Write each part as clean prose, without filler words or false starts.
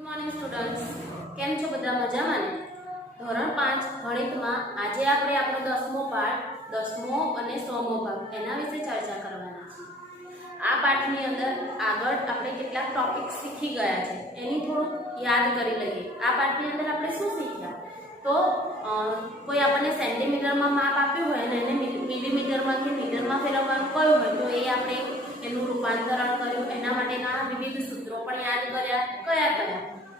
Good morning students, કેમ છો બધા? મજામાં ને? ધોરણ 5 ગણિતમાં આજે આપણે આપણો 10મો પાઠ 10મો અને 100મો ભાગ એના વિશે ચર્ચા કરવાના છે. આ પાઠની અંદર આગળ આપણે કેટલાક ટોપિક શીખી ગયા છે એની થોડુંક યાદ કરી લઈએ. આ પાઠની અંદર આપણે શું શીખ્યા? તો કોઈ આપણને સેન્ટીમીટરમાં માપ આપ્યું હોય અને એને મિલીમીટરમાં કે મીટરમાં ફેરવવાનું કહ્યું હોય તો એ આપણે એનું રૂપાંતરણ કર્યું. એના માટેના વિવિધ સૂત્રો પણ યાદ કર્યા.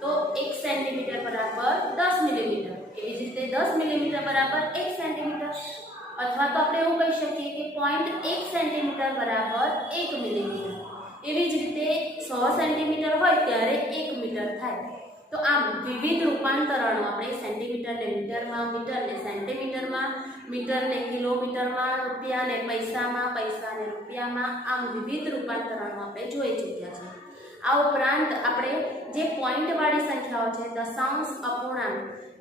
તો 1 સેન્ટીમીટર બરાબર 10 મિલીમીટર, એવી જ રીતે 10 મિલીમીટર બરાબર 1 સેન્ટીમીટર, અથવા તો આપણે એવું કહી શકીએ કે 0.1 સેન્ટીમીટર બરાબર 1 મિલીમીટર. એવી જ રીતે 100 સેન્ટીમીટર હોય ત્યારે 1 મીટર થાય. તો આમ વિવિધ રૂપાંતરણો આપણે સેન્ટીમીટરને મીટરમાં, મીટરને સેન્ટીમીટરમાં, મીટરને કિલોમીટરમાં, રૂપિયાને પૈસામાં, પૈસાને રૂપિયામાં, આમ વિવિધ રૂપાંતરણો આપણે જોઈ ચૂક્યા છે. આ ઉપરાંત આપણે જે પોઈન્ટવાળી સંખ્યાઓ છે, દશાંશ, અપૂર્ણાંક,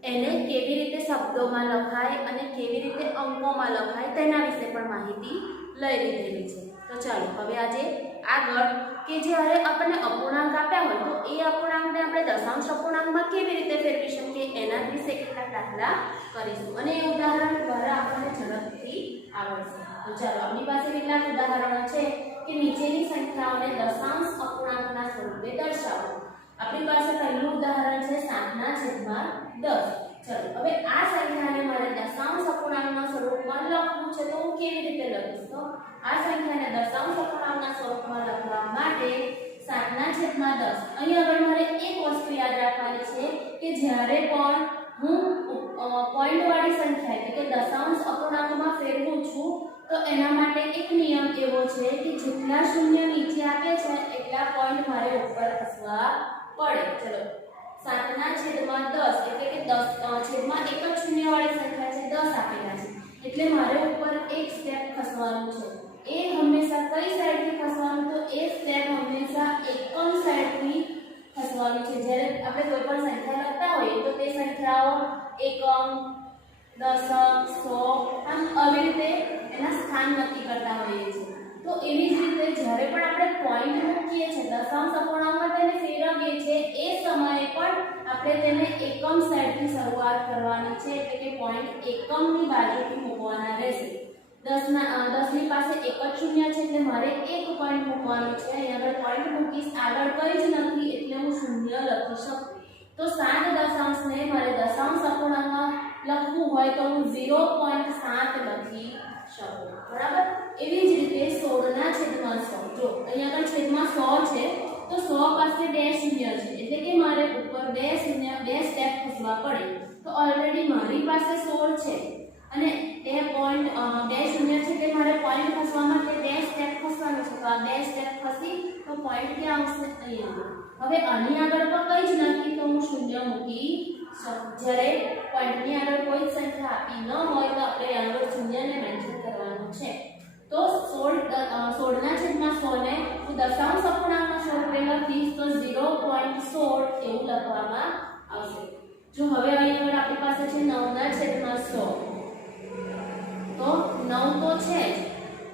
એને કેવી રીતે શબ્દોમાં લખાય અને કેવી રીતે અંકોમાં લખાય તેના વિશે પણ માહિતી લઈ લીધેલી છે. તો ચાલો હવે આજે આગળ કે જ્યારે આપણને અપૂર્ણાંક આપ્યા હોય તો એ અપૂર્ણાંકને આપણે દશાંશ અપૂર્ણાંકમાં કેવી રીતે ફેરવી શકીએ એના વિશે કેટલાક દાખલા કરીશું અને એ ઉદાહરણ દ્વારા આપણને ઝડપથી આવડશે. તો ચાલો આપણી પાસે કેટલાક ઉદાહરણો છે કે નીચેની સંખ્યાઓને દશાંશ અપૂર્ણાંકના સ્વરૂપે દર્શાવો. આપણી પાસે પહેલું ઉદાહરણ છે 7/10. ચલો હવે આ સંખ્યાને મારે દશાંશ અપૂર્ણાંકના સ્વરૂપમાં લખવું છે તો હું કેવી રીતે લખીશ? તો આ સંખ્યાને દશાંશ અપૂર્ણાંકના સ્વરૂપમાં લખવા માટે 7/10. અહીં આગળ મારે એક વસ્તુ યાદ રાખવાની છે કે જ્યારે પણ હું પોઈન્ટવાળી સંખ્યા એટલે કે દશાંશ અપૂર્ણાંકમાં ફેરવું છું તો એના માટે એક નિયમ એવો છે કે જેટલા શૂન્ય નીચે આપે છે એટલા પોઈન્ટ મારે ઉપર ખસવા પડે. ચલો 7/10 એટલે કે 10 છેદમાં એક જ શૂન્યવાળી સંખ્યા છે, 10 આપેલા છે એટલે મારે ઉપર એક સ્ટેપ ખસવાનું છે. એ હંમેશા કઈ સાઈડથી ખસવાનું? તો એ સ્ટેપ હંમેશા એકમ સાઈડથી ખસવાનું છે. જ્યારે આપણે કોઈ પણ સંખ્યા લખતા હોઈએ તો તે સંખ્યાઓ એકમ, દશક, સો આમ આવી રીતે એના સ્થાન નક્કી કરતા હોઈએ છીએ. તો એવી જ રીતે જ્યારે પણ આપણે પોઈન્ટ મૂકીએ છીએ, દશાંશ અપૂર્ણાંકમાં તેને ફેરવીએ છીએ, એ સમયે પણ આપણે તેને એકમ સાઈડથી શરૂઆત કરવાની છે એટલે કે પોઈન્ટ એકમની બાજુથી મૂકવાના રહેશે. 10ની પાસે એક જ શૂન્ય છે એટલે મારે એક પોઈન્ટ મૂકવાનો છે. અહીં આગળ પોઈન્ટ મૂકીશ, આગળ કંઈ જ નથી એટલે હું શૂન્ય લખી શકું. તો 7 દશાંશને મારે દશાંશ અપૂર્ણાંકમાં લખવું હોય તો હું 0.7 લખી શકું. બરાબર? એવી જ રીતે 16/100. જો અહીંયા આગળ છેદમાં 100 છે તો 100 પાસે 2 શૂન્ય છે એટલે કે મારે ઉપર 2 સ્ટેપ ખસવા પડે. તો ઓલરેડી મારી પાસે 16 છે અને 2 શૂન્ય છે એટલે મારે પોઈન્ટ ખસવા માટે 2 સ્ટેપ ખસવાનું છે. તો આ 2 સ્ટેપ ખસી તો પોઈન્ટ ક્યાં આવશે? અહીંયા. હવે આની આગળ તો કંઈ જ નથી તો હું શૂન્ય મૂકી શકું. જ્યારે પોઈન્ટની આગળ કોઈ જ સંખ્યા આપી ન હોય તો આપણે આગળ શૂન્યને મેન્શન કરવાનું છે. તો 16/100 ને હું દશાંશ અપૂર્ણાંકના સ્વરૂપે લખીશ તો 0.16 એવું લખવામાં આવશે. જો હવે અહીં આગળ આપણી પાસે છે 9/100. તો 9 તો છે જ,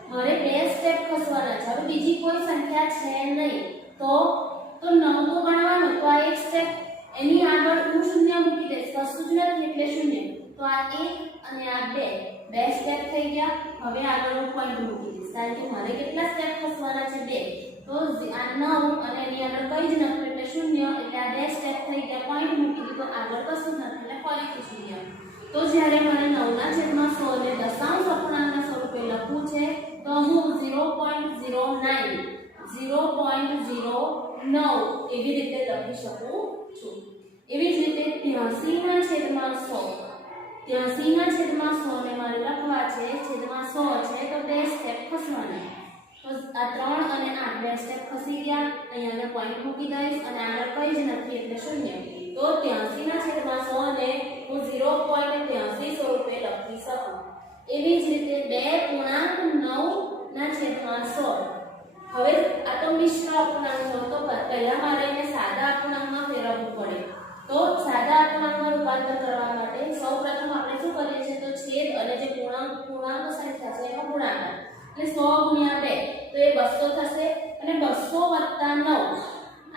મારે 2 સ્ટેપ ખસવાના છે. હવે બીજી કોઈ સંખ્યા છે નહીં તો 9 તો ગણવાનું. તો આ એક સ્ટેપ એની આગળ હું શૂન્ય મૂકી દઈશ, કશું જ નથી એટલે શૂન્ય. તો આ 1 અને આ 2 સ્ટેપ થઈ ગયા. હવે આગળ હું પોઈન્ટ મૂકી દઈશ કારણ કે મારે કેટલા સ્ટેપ ખસવાના છે? 2. તો આ 9 અને એની આગળ કંઈ જ નથી એટલે શૂન્ય એટલે આ 2 સ્ટેપ થઈ ગયા. પોઈન્ટ મૂકી દીધો, આગળ કશું નથી એટલે ફરીથી શૂન્ય. તો જ્યારે મને 9/100 ને દશાંશ અપૂર્ણાંકના સ્વરૂપે લખવું છે તો હું 0.09 એવી રીતે લખી શકું છું. એવી જ રીતે 83/100. 83/100 ને મારે લખવા છે, છેદમાં 100 છે તો 2 સ્ટેપ ખસવાના. તો આ 3 અને 8 2 સ્ટેપ ખસી ગયા. અહીંયા આગળ પોઈન્ટ મૂકી દઈશ અને આગળ કંઈ જ નથી એટલે શૂન્ય. તો 83/100 ને હું 0.83 સ્વરૂપે લખી શકું. એવી જ રીતે 2.9/100. હવે આ તો મિશ્ર અપૂર્ણાંક છે તો પહેલા મારે એને સાદા અપૂર્ણાંકમાં ફેરવવું પડે. તો સાદા અપૂર્ણાંકમાં રૂપાંતર કરવા માટે સૌપ્રથમ આપણે શું કરીએ છીએ તો છેદ અને જે પૂર્ણાંક સંખ્યા છે એનો ગુણાકાર એટલે 100 × 2 તો એ 200 થશે અને 200 + 9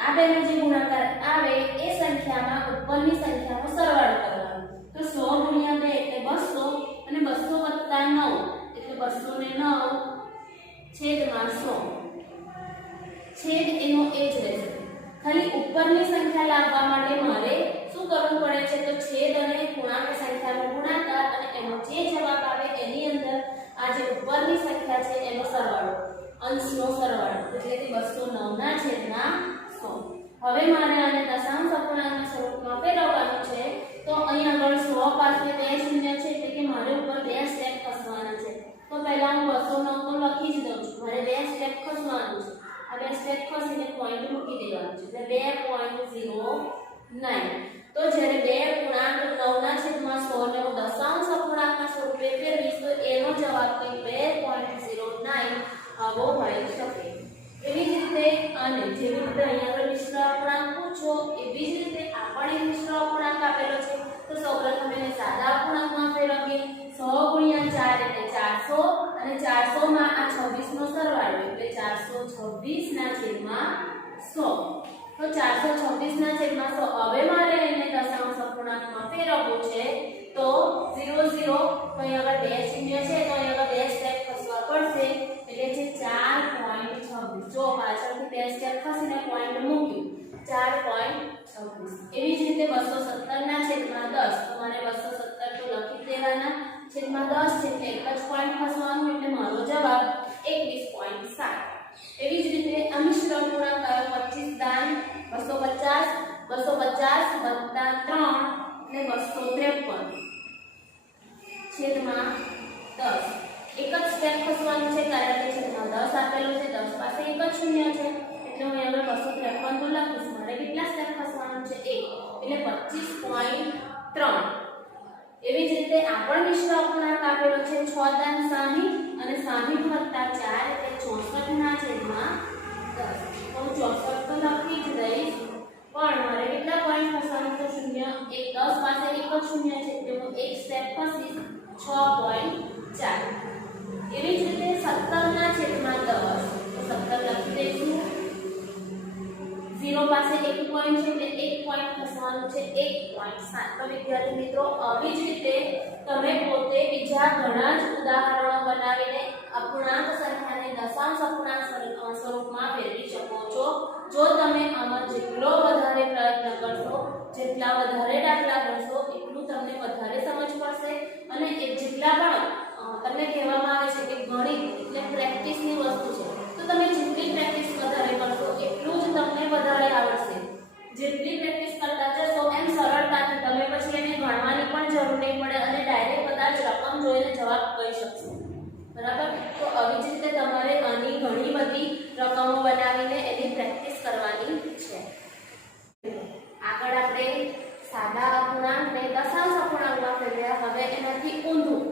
આ બેનો જે ગુણાકાર આવે એ સંખ્યામાં ઉપરની સંખ્યાનો સરવાળો કરવાનો. તો 100 ગુણ્યા 2 એટલે 200 અને 200 વત્તા 9 એટલે 209 છેદમાં 100. છેદ એનો એ જ રહેશે. ખાલી ઉપરની સંખ્યા લાવવા માટે મારે શું કરવું પડે છે? તો છેદ અને પૂર્ણાંક સંખ્યાનો ગુણાકાર અને એનો જે જવાબ આવે એની અંદર આ જે ઉપરની સંખ્યા છે એનો સરવાળો, અંશનો સરવાળો એટલે કે 209 ના છેદમાં 100. હવે મારે આને દશાંશ અપૂર્ણાંકના સ્વરૂપમાં ફેરવવાનું છે. તો અહીં આગળ 100 પાસે 2 શૂન્ય છે એટલે કે મારે ઉપર 2 સ્ટેપ ખસવાના છે. તો પહેલા હું 209 તો લખી જ દઉં છું. મારે 2 સ્ટેપ ખસવાનું છે. આ 2 સ્ટેપ ખસીને પોઈન્ટ મૂકી દેવાનું છે એટલે 2.09. તો જ્યારે 2 પૂર્ણાંક 9 ના છેદમાં 100 ને હું દશાંશ અપૂર્ણાંકના સ્વરૂપે ફેરવીશ તો એનો જવાબ કંઈક 2.09 આવો હોઈ શકે. એવી જ રીતે અને જેવી રીતે અહીંયા આગળ મિશ્ર અપૂર્ણાંક પૂછો એવી જ રીતે આ પણ એક મિશ્ર અપૂર્ણાંક આપેલો છે. તો સૌપ્રથમ એને સાદા અપૂર્ણાંકમાં ફેરવીએ. 100 ગુણ્યા 4 એટલે 400 અને 400 માં આ 26 નો સરવાળો એટલે 426 ના છેદમાં 100. તો 426 ના છેદમાં 100. હવે મારે એને દશાંશ અપૂર્ણાંકમાં ફેરવવું છે. તો 0 0 તો અહીં આગળ 2 શૂન્ય છે તો અહીં આગળ 2 સ્ટેપ ખસવા પડશે એટલે છે 4.26. જો પાછળથી 2 સ્ટેપ ખસીને પોઈન્ટ મૂક્યું 4.26. એવી જ રીતે 217 ના છેદમાં 10 તો મારે 217 તો લખી દેવાના. છેદમાં 10 છે એટલે એક જ પોઈન્ટ ખસવાનું એટલે મારો જવાબ 21.7. એવી જ રીતે આ મિશ્ર અપૂર્ણાંક આવ્યો 25 દાન 250 વત્તા 3 એટલે 253 છેદમાં 10. એક જ સ્ટેપ ખસવાનું છે કારણ કે છેદમાં 10 આપેલું છે. 10 પાસે એક જ શૂન્ય છે એટલે હું અહીં 253 તો લખીશ. મારે કેટલા સ્ટેપ ખસવાનું છે? 1 એટલે 25.3. એવી જ રીતે આ પણ મિશ્ર અપૂર્ણાંક આપેલો છે 6 દાન 60 અને 60 વત્તા 4 એટલે 64 ના છેદમાં 10. હું 64 તો લખી જ દઈશ પણ મારે કેટલા પોઈન્ટ ખસવાનું છે? શૂન્ય. 10 પાસે એક જ શૂન્ય છે એટલે હું એક સ્ટેપ ખસીશ 6.4. એવી જ રીતે 17 ના છેદમાં 10 તો 17 લખી દઈશું. 0 પાસે એક પોઈન્ટ છે એટલે એક પોઈન્ટ ખસવાનું છે 1.7. તો વિદ્યાર્થી મિત્રો આવી જ રીતે તમે પોતે બીજા ઘણા જ ઉદાહરણો બનાવીને અપૂર્ણાંક સંખ્યાને દશાંશ અપૂર્ણાંક સ્વરૂપમાં ફેરવી શકો છો. જો તમે આમાં જેટલો વધારે પ્રયત્ન કરશો, જેટલા વધારે દાખલા કરશો એટલું તમને વધારે સમજ પડશે. અને જેટલા પણ તમને કહેવામાં આવે છે કે ગણિત એટલે પ્રેક્ટિસની વસ્તુ છે તો તમે જેટલી પ્રેક્ટિસ વધારે કરશો એટલું જ તમને વધારે આવડશે. જેટલી પ્રેક્ટિસ કરતા જશો એમ સરળતાથી તમે પછી એને ગણવાની પણ જરૂર નહીં પડે અને ડાયરેક્ટ કદાચ રકમ જોઈને જવાબ કહી શકશો. બરાબર? તો આવી જ રીતે તમારે આની ઘણી બધી રકમો બનાવીને એની પ્રેક્ટિસ કરવાની છે. આગળ આપણે સાદા અપૂર્ણાંકને દશાંશ અપૂર્ણાંકમાં ફેરવ્યા. હવે એનાથી ઊંધું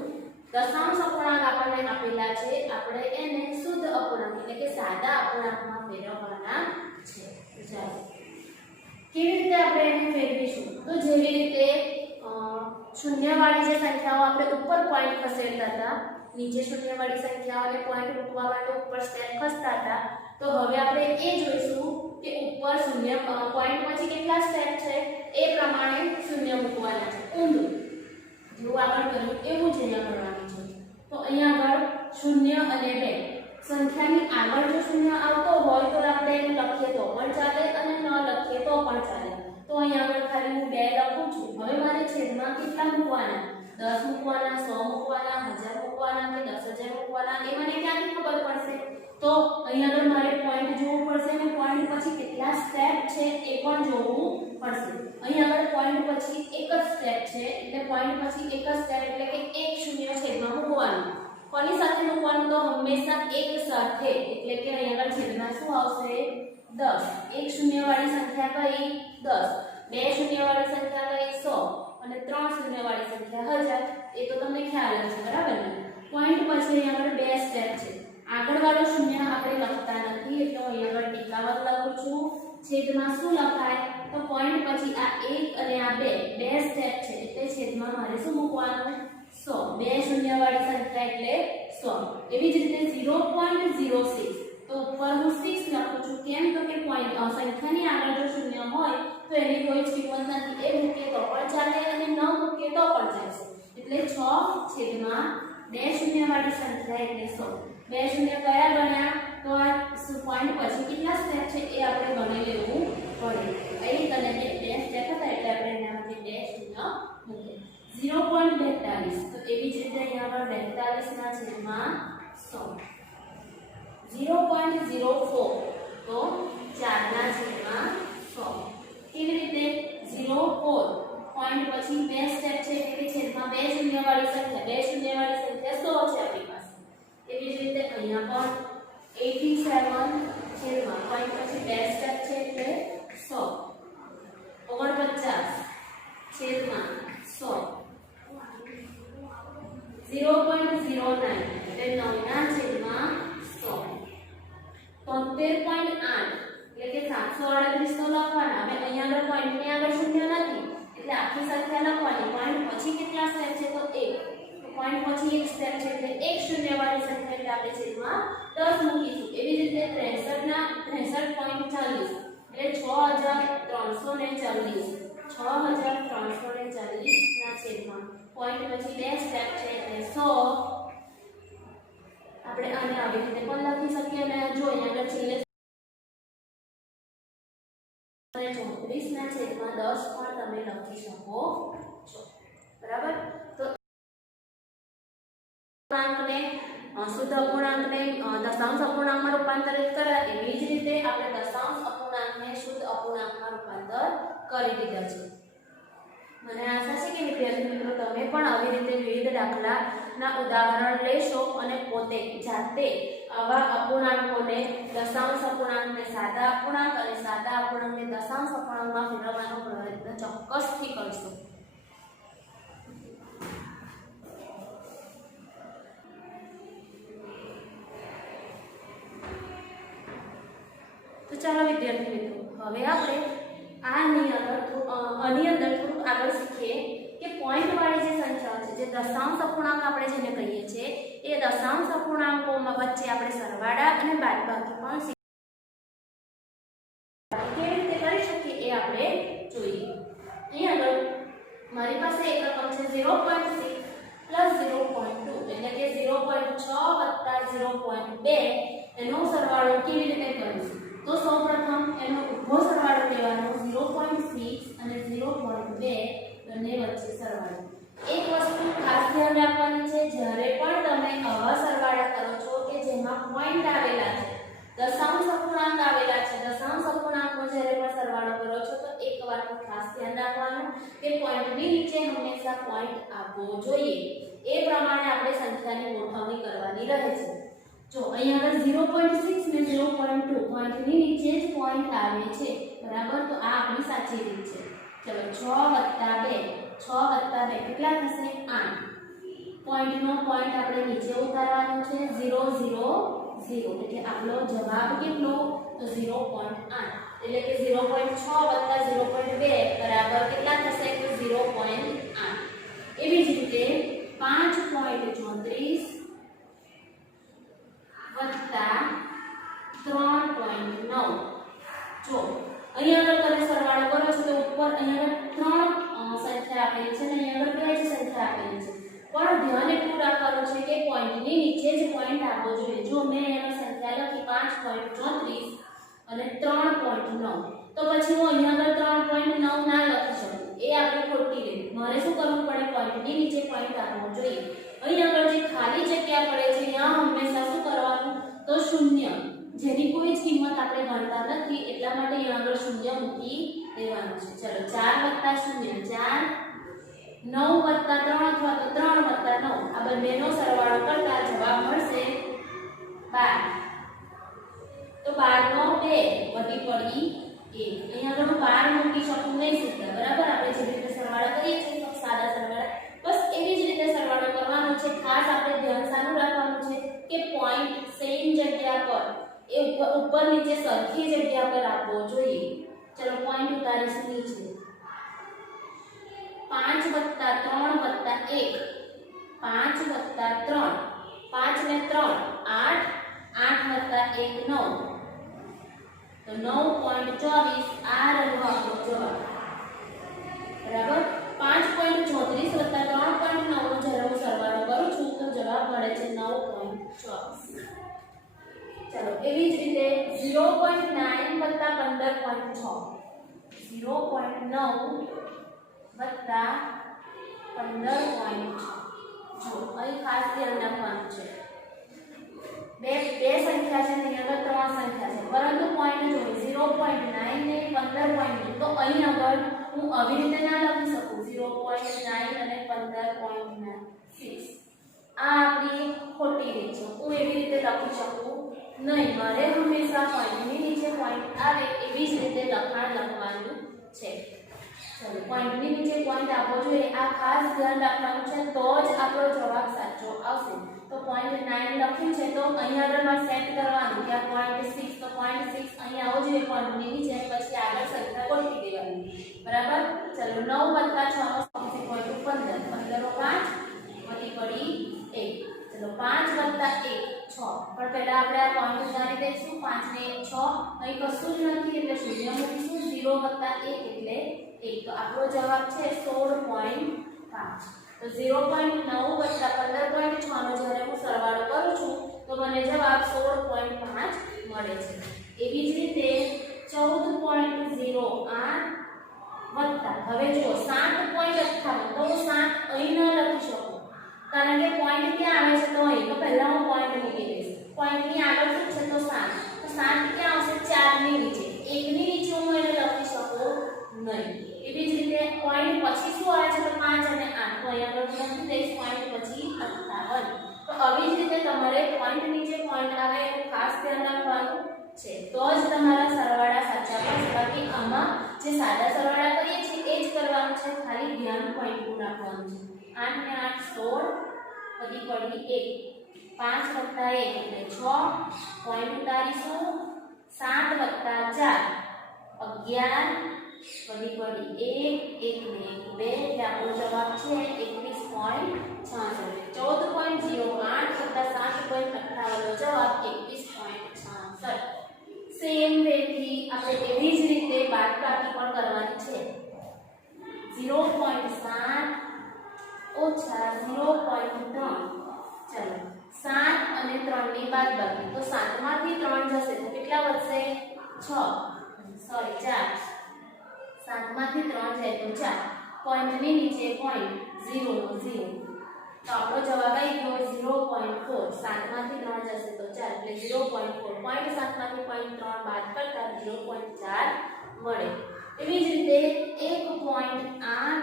દશાંશ અપૂર્ણાંક આપણને આપેલા છે, આપણે એને શુદ્ધ અપૂર્ણાંક એટલે કે સાદા અપૂર્ણાંકમાં ફેરવવાના છે. ચાલો કેવી રીતે આપણે એને ફેરવીશું? તો જેવી રીતે શૂન્યવાળી જે સંખ્યાઓ આપણે ઉપર પોઈન્ટ ખસેડતા હતા, નીચે શૂન્યવાળી સંખ્યાઓને પોઈન્ટ મૂકવા માટે ઉપર સ્ટેપ ખસતા હતા, તો હવે આપણે એ જોઈશું કે ઉપર શૂન્ય પોઈન્ટ પછી કેટલા સ્ટેપ છે એ પ્રમાણે શૂન્ય મૂકવાના છે. ઊંધું જેવું આગળ કર્યું એવું જ અહીંયા કરવાનું છે. તો અહીંયા આગળ 0 અને 2 સંખ્યાની આગળ જો શૂન્ય આવતો હોય તો આપણે એને લખીએ તો પણ ચાલે અને ન લખીએ તો પણ ચાલે. તો અહીંયા આગળ ખાલી હું 2 લખું છું. હવે મારે છેદમાં કેટલા મૂકવાના? 10 મૂકવાના, 100 મૂકવાના, 1000 મૂકવાના કે 10000 મૂકવાના એ મને ક્યાંથી ખબર પડશે? તો અહીંયા આગળ મારે પોઈન્ટ જોવું પડશે અને પોઈન્ટ પછી કેટલા સ્ટેપ છે એ પણ જોવું પડશે. અહીંયા આગળ પોઈન્ટ પછી એક જ સ્ટેપ છે એટલે પોઈન્ટ પછી એક જ સ્ટેપ એટલે કે એક શૂન્ય છેદમાં મૂકવાનું. કોની સાથે મૂકવાનું? તો હંમેશા એક સાથે એટલે કે અહીંયા આગળ છેદમાં શું આવશે? 10. એક શૂન્યવાળી સંખ્યા કઈ? 10. બે શૂન્યવાળી સંખ્યા કઈ? 100 અને 3 શૂન્યવાળી સંખ્યા 1000. એ તો તમને ખ્યાલ જ છે, બરાબર ને? પોઈન્ટ પછી અહીંયા આગળ બે સ્ટેપ છે. આગળવાળો શૂન્ય આપણે લખતા નથી એટલે હું અહીંયા આગળ ટીકાવત લખું છું. છેદમાં શું લખાય? તો પોઈન્ટ પછી આ 1 અને આ 2 બે સ્ટેપ છે એટલે છેદમાં મારે શું મૂકવાનું? 100. બે શૂન્યવાળી સંખ્યા એટલે 100. એવી જ રીતે 0.06 તો ઉપર હું 6 લખું છું. કેમ? તો કે પોઈન્ટ સંખ્યાની આગળ જો શૂન્ય હોય તો એની કોઈ જ કિંમત નથી, એ મૂકીએ તો પણ ચાલે અને ન મૂકીએ તો પણ ચાલશે. એટલે 6/2 શૂન્યવાળી સંખ્યા એટલે 100. બે શૂન્ય કયા ગણ્યા તો આ પોઈન્ટ પછી કેટલા સ્ટેપ છે એ આપણે ગણી લેવું પડે. 1 અને 2 સ્ટેપ હતા એટલે આપણે એનામાંથી 2 શૂન્ય મૂકીએ. 0.42 તો એવી જ રીતે અહીંયા આગળ 42 ના છેદમાં 100. 0.04 તો 4 ના છેદમાં 100. કેવી રીતે 0.4 પોઈન્ટ પછી 2 સ્ટેપ છે એટલે છેદમાં 2 શૂન્યવાળી સંખ્યા, 2 શૂન્યવાળી સંખ્યા 100 છે આપણી પાસે. એવી જ રીતે અહીંયા પણ 87 છેદમાં પોઈન્ટ પછી 2 સ્ટેપ છે એટલે 100. 49 છેદમાં 100. 0.09 એટલે 9 ના છેદમાં 100. 73.8 એટલે કે 738 તો લખવાના. હવે અહીંયા આગળ પોઈન્ટની આગળ શૂન્ય નથી એટલે આખી સંખ્યા લખવાની. પોઈન્ટ પછી કેટલા સ્ટેપ છે તો 1. પોઈન્ટ પછી એક સ્ટેપ છે એટલે એક શૂન્યવાળી સંખ્યા એટલે આપણે છેદમાં 10 મૂકીશું. એવી જ રીતે 63 ના 63.40 એટલે 6340. 6340 ના છેદમાં પોઈન્ટ પછી 2 સ્ટેપ છે એટલે 100. આપણે આને આવી રીતે પણ લખી શકીએ અને જો અહીંયા આગળ છેલ્લે 34 ના છેદમાં 10 પણ તમે લખી શકો છો. બરાબર. તો અપૂર્ણાંકને શુદ્ધ અપૂર્ણાંકને દશાંશ અપૂર્ણાંકમાં રૂપાંતરિત કર્યા એવી જ રીતે આપણે દશાંશ અપૂર્ણાંકને શુદ્ધ અપૂર્ણાંકમાં રૂપાંતર કરી દીધા છે. મને આશા છે કે વિદ્યાર્થી મિત્રો તમે પણ આવી રીતે વિવિધ દાખલાના ઉદાહરણ લેશો અને પોતે જાતે આવા અપૂર્ણાંકોને દશાંશ અપૂર્ણાંકને સાદા અપૂર્ણાંક અને સાદા અપૂર્ણાંકને દશાંશ અપૂર્ણાંકમાં ફેરવવાનો પ્રયત્ન ચોક્કસથી કરશો. તો ચાલો વિદ્યાર્થી મિત્રો હવે આપણે આની અંદર થોડું આગળ શીખીએ કે પોઈન્ટ વાળી જે સંખ્યાઓ છે, જે દશાંશ અપૂર્ણાંક આપણે જેને કહીએ છીએ, એ દશાંશ અપૂર્ણાંકોમાં વચ્ચે આપણે સરવાળા અને બાદબાકી પણ કેવી રીતે કરી શકીએ એ આપણે જોઈએ. અહીં આગળ મારી પાસે એક રકમ છે 0.6 પ્લસ 0.2 એટલે કે 0.6 વત્તા 0.2 એનો સરવાળો કેવી રીતે કરીશું? તો સૌપ્રથમ એનો ઊભો સરવાળો લેવાનો 0.6 અને 0.2 બંને વચ્ચે સરવાળો. એક વસ્તુ ખાસ ધ્યાન રાખવાની છે, જ્યારે પણ તમે આવા સરવાળા કરો છો કે જેમાં પોઈન્ટ આવેલા છે, દશાંશ અપૂર્ણાંક આવેલા છે, દશાંશ અપૂર્ણાંકનો જ્યારે પણ સરવાળો કરો છો તો એક વાતનું ખાસ ધ્યાન રાખવાનું કે પોઈન્ટની નીચે હંમેશા પોઈન્ટ આવવો જોઈએ. એ પ્રમાણે આપણે સંખ્યાની ગોઠવણી કરવાની રહે છે. જો અહીંયા આગળ 0.6 ને 0.2 પોઈન્ટની નીચે જ પોઈન્ટ આવે છે. બરાબર. તો આ આપણી સાચી રીત છે. ચલો 6 + 2 કેટલા થશે? 8. પોઈન્ટનો પોઈન્ટ આપણે નીચે ઉતારવાનો છે 0 0 0 એટલે આપણો જવાબ કેટલો? તો 0.8 એટલે કે 0.6 + 0.2 બરાબર કેટલા થશે? તો 0.8. એવી જ રીતે 5.34 વત્તા 3.9. જો અહીંયા આગળ તમે સરવાળો કરો છો તો ઉપર અહીંયા આગળ 3 સંખ્યા આપેલી છે અને અહીંયા આગળ 2 જ સંખ્યા આપેલી છે. પણ ધ્યાન એટલું રાખવાનું છે કે પોઈન્ટની નીચે જ પોઈન્ટ આવવો જોઈએ. જો મેં અહીંયા સંખ્યા લખી 5.34 અને 3.9 તો પછી હું અહીંયા આગળ 3.9 ના લખી શકું. એ આપણે ખોટી રીત. મારે શું કરવું પડે? પોઈન્ટની નીચે પોઈન્ટ આવવો જોઈએ. અહીં આગળ જે ખાલી જગ્યા પડે છે ત્યાં હંમેશા શું કરવાનું? તો શૂન્ય, જેની કોઈ જ કિંમત આપણે ગણતા નથી એટલા માટે અહીં આગળ શૂન્ય મૂકી દેવાનું છે. ચલો 4 + 0 4, 9 + 3 અથવા તો 3 + 9 આ બંનેનો સરવાળો કરતા જવાબ મળશે 12. તો 12 નો 2 વધી પડી 1. અહીં આગળ હું 12 મૂકી શકું નહીં સીધા. બરાબર. આપણે જે રીતે સરવાળા કરીએ છીએ તો સાદા સરવાળા બસ એવી જ રીતે સરવાળો કરવાનો છે. ખાસ આપણે ધ્યાન સારું રાખવાનું છે કે પોઈન્ટ સેમ જગ્યા પર એ ઉપર નીચે સરખી જગ્યા પર આપવો જોઈએ. ચલો પોઈન્ટ ઉતારીશું નીચે. 5 + 3 + 1 5 + 3 5 ને 3 8 8 + 1 9 તો 9.24 આ રહ્યો આપણો જવાબ બરાબર 5.34 વત્તા 3.9 નો જ્યારે હું સરવાળો કરું છું તો જવાબ મળે છે 9.24 ચલો એવી જ રીતે 0.9 વત્તા 15.6 0.9 વત્તા 15.6 જો અહીં ખાસ ધ્યાન રાખવાનું છે બે સંખ્યા છે ને આગળ ત્રણ સંખ્યા છે પરંતુ પોઈન્ટ જો 0.9 ને 15.2 તો અહીં આગળ હું આવી રીતે ના લખી શકું 0.9 અને 15.6 આ આપણી ખોટી રીત છે હું એવી રીતે લખી શકું નહીં મારે હંમેશા પોઈન્ટની નીચે પોઈન્ટ આવે એવી જ રીતે લખાણ લખવાનું છે ચલો પોઈન્ટની નીચે પોઈન્ટ આપવો જોઈએ આ ખાસ ધ્યાન રાખવાનું છે તો જ આપણો જવાબ સાચો આવશે તો 0.9 લખ્યું છે તો અહીંયા આગળ સેટ કરવાનું કે આ 0.6 તો 0.6 અહીંયા આવો જોઈએ પોઈન્ટની નીચે પછી આગળ સંખ્યા ગોઠવી દેવાની બરાબર ચલો 9 + 6 = 15 15 નો 5 વધી પડી 1 ચલો 5 + 1 6 પણ પહેલા આપણે આ પોઈન્ટ જાણી દઈશું 5 ને 6 અહીં કશું જ નથી એટલે શૂન્ય મૂકીશું 0 + 1 એટલે 1 તો આપણો જવાબ છે 16.5 તો 0.9 વત્તા 15.6 નો જ્યારે હું સરવાળો કરું છું તો મને જવાબ 16.5 મળે છે એવી જ રીતે 14.08 વત્તા હવે જો 7.58 તો હું 7 અહીં ન લખી શકું કારણ કે પોઈન્ટ ક્યાં આવે છે તો અહીં તો પહેલા હું પોઈન્ટ મૂકી દઈશ પોઈન્ટની આગળ શું છે તો 7 તો 7 ક્યાં આવશે 4 ની નીચે 1 ની નીચે હું એને લખી શકું નહીં એવી જ રીતે પોઈન્ટ પછી શું આવે છે તો 5 અને 8 તો અહીંયા આગળ લખી દઈશ પોઈન્ટ પછી 58 તો આવી જ રીતે તમારે પોઈન્ટ નીચે પોઈન્ટ આવે એ ખાસ ધ્યાન રાખવાનું છે તો જ તમારા સરવાળા સાચા પડશે બાકી આમાં જે સાદા સરવાળા કરીએ છીએ એ જ કરવાનું છે ખાલી ધ્યાન પોઈન્ટનું રાખવાનું છે 8 ને 8 16 વધી પડી 1 5 + 1 એટલે 6 પોઈન્ટ ઉતારીશું 7 + 4 11 વધી પડી 1 1 ને 2 એટલે આપણો જવાબ છે 21.66 14.08 વત્તા 7.58 નો જવાબ 21.66 સેમ વે થી આપણે એવી જ રીતે બાદબાકી પણ કરવાની છે 0.7 ઓછા 0.3 ચલો 7 અને 3 ની બાદબાકી તો 7 માંથી 3 જશે તો કેટલા વધશે 4 7 માંથી 3 જાય તો 4 પોઈન્ટની નીચે પોઈન્ટ 0 નો 0 તો આપણો જવાબ આવી ગયો 0.4 7 માંથી 3 જશે તો 4 એટલે 0.4 પોઈન્ટ 7 માંથી પોઈન્ટ 3 બાદ કરતા 0.4 મળે એવી જ રીતે 1.8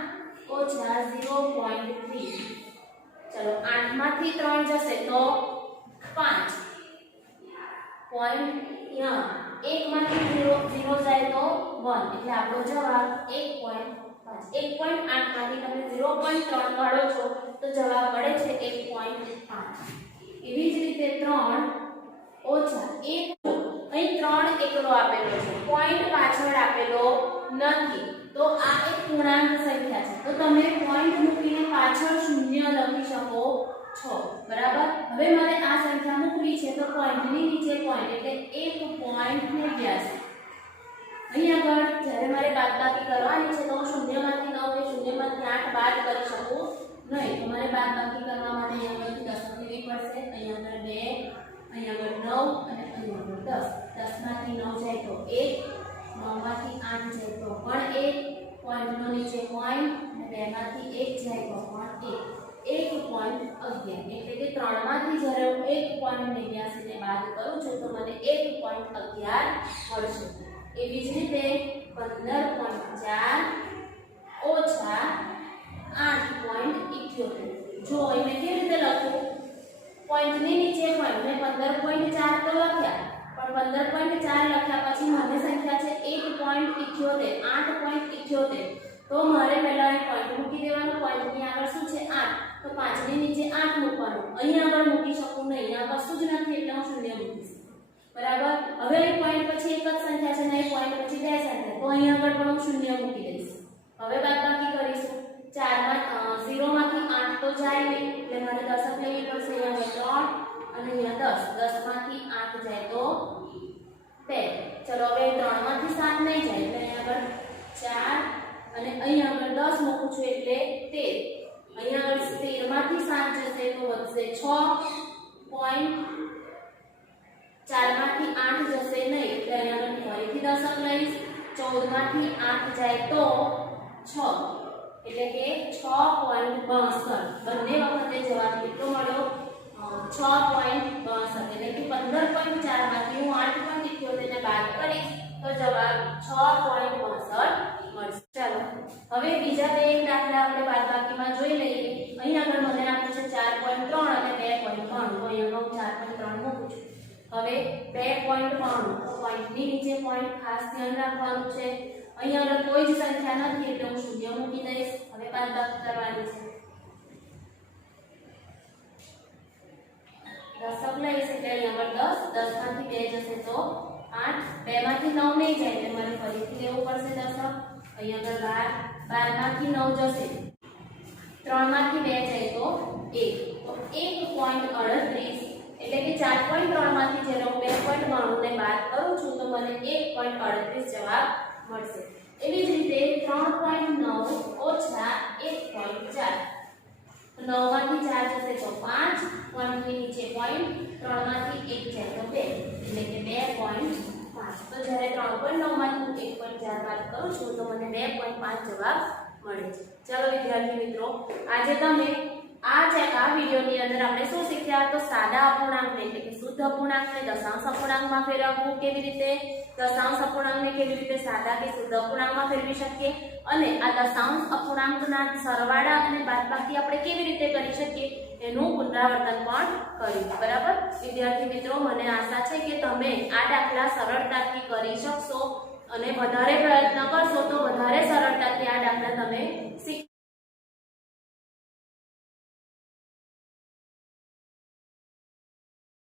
ઓછા 0.3 ચલો 8 માંથી 3 જશે તો 5 પોઈન્ટ यहाँ 1 માંથી 0 જાય તો 1 એટલે આપણો જવાબ 1.5 1.8 માંથી તમે 0.3 કાઢો છો તો જવાબ મળે છે 1.5 એવી જ રીતે 3 ઓછા 1 અહીં 3 એકલો આપેલો છે પોઈન્ટ પાછળ આપેલો નથી તો આ એક પૂર્ણાંક સંખ્યા છે તો તમે પોઈન્ટ મૂકીને પાછળ શૂન્ય લખી શકો છો બરાબર હવે મારે આ સંખ્યા મૂકવી છે તો પોઈન્ટની નીચે પોઈન્ટ એટલે 1.89 અહીં આગળ જ્યારે મારે બાદબાકી કરવાની છે તો હું શૂન્યમાંથી 9 કે શૂન્યમાંથી 8 બાદ કરી શકું નહીં તો મારે બાદબાકી કરવા માટે અહીં આગળથી 10 લેવી પડશે અહીં આગળ 2 અહીં આગળ 9 અને અહીં આગળ 10 10 માંથી 9 જાય તો 1 9 માંથી 8 જાય તો પણ 1 પોઈન્ટનો નીચે પોઈન્ટ અને 2 માંથી 1 જાય તો પણ 1 1.11 એટલે કે 3 માંથી જ્યારે હું 1.89 ને બાદ કરું છું તો મને 1.11 મળશે એવી જ રીતે 15.4 ઓછા 8.78 જો અહીં મેં કેવી રીતે લખું પોઈન્ટની નીચે પોઈન્ટ મેં 15.4 તો લખ્યા પણ 15.4 લખ્યા પછી મારી સંખ્યા છે 8.78 તો મારે પહેલા અહીં પોઈન્ટ મૂકી દેવાનો પોઈન્ટની આગળ શું છે 8 તો 5 ની નીચે 8 મૂકવાનું અહીં આગળ મૂકી શકું નહીં અહીંયા કશું જ નથી એટલે હું શૂન્ય મૂકીશ બરાબર હવે અહીં પોઈન્ટ પછી એક જ સંખ્યા છે ને અહીં પોઈન્ટ પછી બે સંખ્યા તો અહીં આગળ પણ હું શૂન્ય મૂકી દઈશ હવે બાદબાકી કરીશું 4 માં 0 માંથી 8 તો જાય નહીં એટલે મારે દશક લેવી પડશે અહીંયા 3 અને અહીંયા 10 10 માંથી 8 જાય તો 9 2 ચલો હવે 3 માંથી 7 નહીં જાય એટલે અહીંયા આગળ 4 અને અહીંયા આગળ 10 મૂકું છું એટલે 13 અહીંયા આગળ 13 માંથી 7 જશે તો વધશે 6 પોઈન્ટ 4 માંથી 8 જશે નહીં એટલે અહીંયા આગળ ફરીથી દશક લઈશ 14 માંથી 8 જાય તો 6 એટલે કે 6.62 બંને વખતે જવાબ કેટલો મળ્યો 6.62 એટલે કે 15.4 માંથી હું 8.78 ને બાદ કરીશ તો જવાબ 6.62 મળશે ચાલો હવે બીજા બે એક દાખલા આપણે બાદબાકીમાં જોઈ લઈએ અહીં આગળ મને આપ્યું છે 4.3 અને 2.3 તો અહીંયા હું 4.3 મૂકું છું હવે 2.3 તો પોઈન્ટની નીચે પોઈન્ટ ખાસ ધ્યાન રાખવાનું છે અહીંયા આગળ કોઈ જ સંખ્યા નથી એટલે હું શૂન્ય મૂકી દઈશ હવે બાદબાકી કરવાની છે દશક લઈશ એટલે અહીંયા આગળ 10 માંથી 2 જશે તો 8 2 માંથી 9 નહીં જાય એટલે મારે ફરીથી લેવું પડશે દશક અહીંયા આગળ 12 માંથી 9 જશે 3 માંથી 2 જાય તો 1 તો 1.38 એટલે કે 4.3 માંથી જ્યારે હું 2.92 ને બાદ કરું છું તો મને 1.38 જવાબ મળશે એવી જ રીતે 3.9 ઓછા 1.4 9 માંથી 4 જશે તો 5 પોઈન્ટની નીચે પોઈન્ટ 3 માંથી 1 જાય તો 2 એટલે કે 2.5 તો જ્યારે 3.9 માંથી 1.4 બાદ કરું છું તો મને 2.5 જવાબ મળે છે ચાલો વિદ્યાર્થી મિત્રો આજે તમે આ વિડિયોની અંદર આપણે શું શીખ્યા તો સાદા અપૂર્ણાંકને એટલે કે શુદ્ધ અપૂર્ણાંકને દશાંશ અપૂર્ણાંકમાં ફેરવવું કેવી રીતે દશાંશ અપૂર્ણાંકને કેવી રીતે સાદા કે શુદ્ધ અપૂર્ણાંકમાં ફેરવી શકીએ અને આ દશાંશ અપૂર્ણાંકના સરવાળા અને બાદબાકી આપણે કેવી રીતે કરી શકીએ એનું પુનરાવર્તન પણ કર્યું બરાબર વિદ્યાર્થી મિત્રો મને આશા છે કે તમે આ દાખલા સરળતાથી કરી શકશો અને વધારે પ્રયત્ન કરશો તો વધારે સરળતાથી આ દાખલા તમે શીખી